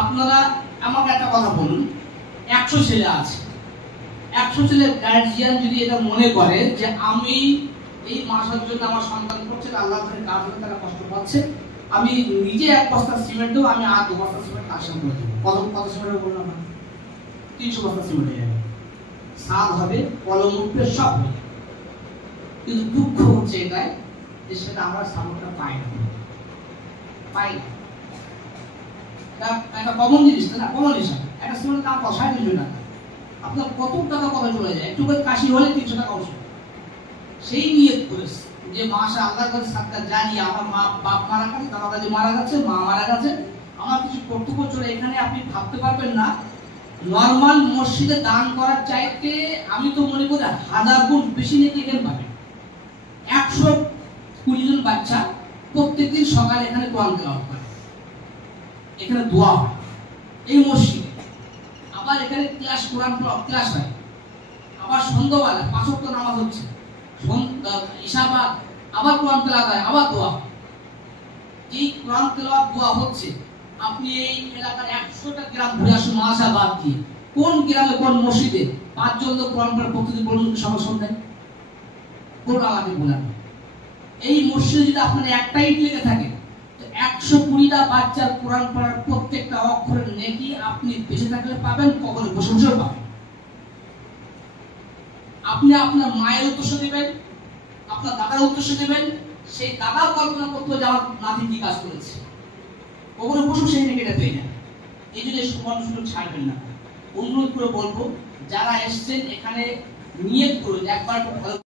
আপনারা আমাকে একটা কথা বলুন, 100 ছেলে আছে, 100 ছেলের গার্জিয়ান যদি এটা মনে করে যে আমি এই মাসের জন্য আমার সন্তান করছে, আল্লাহ তাআলার কাজ হলে তারা কষ্ট পাচ্ছে, আমি নিজে 1 বস্তা সিমেন্ট দেবো, আমি আর 2 বস্তা সিমেন্ট কালেকশন করে দেবো। কত সিমেন্ট বললাম না, 300 বস্তা সিমেন্ট হয়ে যাবে, সাদ হবে, কলম উঠবে, সব হবে। কিন্তু দুঃখ হচ্ছে এটাই যে সেটা আমরা সাপোর্টটা পাই না। একটা কমন জিনিস না, কমন হিসাব একটা সিমেন্টের দাম 350 টাকা, আপনার কত টাকা কথা চলে যায়, একটু করে কাশি হলে 300 টাকা অবশ্যই। সেই নিয়ত করেছে যে মাসা আল্লাহর কাছে সাদকা জানিয়ে আমার মা বাপ মারা গেছে, দাদা দাদি মারা গেছে, মা মারা গেছে, আমার কিছু কর্তব্য চলে। এখানে আপনি ভাবতে পারবেন না, নরমাল মসজিদে দান করার চাইতে আমি তো মনে করি 1000 গুণ বেশি নেকি এখানে পাবেন। 120 জন বাচ্চা প্রত্যেকদিন সকালে এখানে কোরআন তেলাওয়াত করে, এখানে দোয়া হয় এই মসজিদে, আবার এখানে ক্লাস কোরআন ক্লাস হয়, আবার সন্ধ্যাবেলা 5 ওয়াক্ত নামাজ হচ্ছে, ইশাবাদ আবার কোরআন তেলাওয়াত হয়, আবার দোয়া। এই কোরআন তেলাওয়াত দোয়া হচ্ছে, আপনি এই এলাকার 100টা গ্রাম ঘুরে আসুন মাসা বাদ দিয়ে, কোন গ্রামে কোন মসজিদে 5 জন লোক কোরআন পড়া প্রতিদিন বলুন সবার সন্ধ্যায়, কোন আলাদা বলেন। এই মসজিদে যদি আপনার একটা ইট লেগে থাকে তো 120টা বাচ্চার কোরআন পড়ার প্রত্যেকটা অক্ষরের নেকি আপনি বেঁচে থাকলে পাবেন, কবরে বসে বসেও পাবেন। আপনি আপনার মায়ের উদ্দেশ্য দেবেন, আপনার দাদার উদ্দেশ্য দেবেন, সেই দাদাও কল্পনা করতে হবে যে আমার নাতি কি কাজ করেছে, কবরে বসে সেই নেকিটা পেয়ে যান। এই জন্য সুযোগ ছাড়বেন না। অনুরোধ করে বলবো, যারা এসছেন এখানে নিয়ত করুন একবার ভালো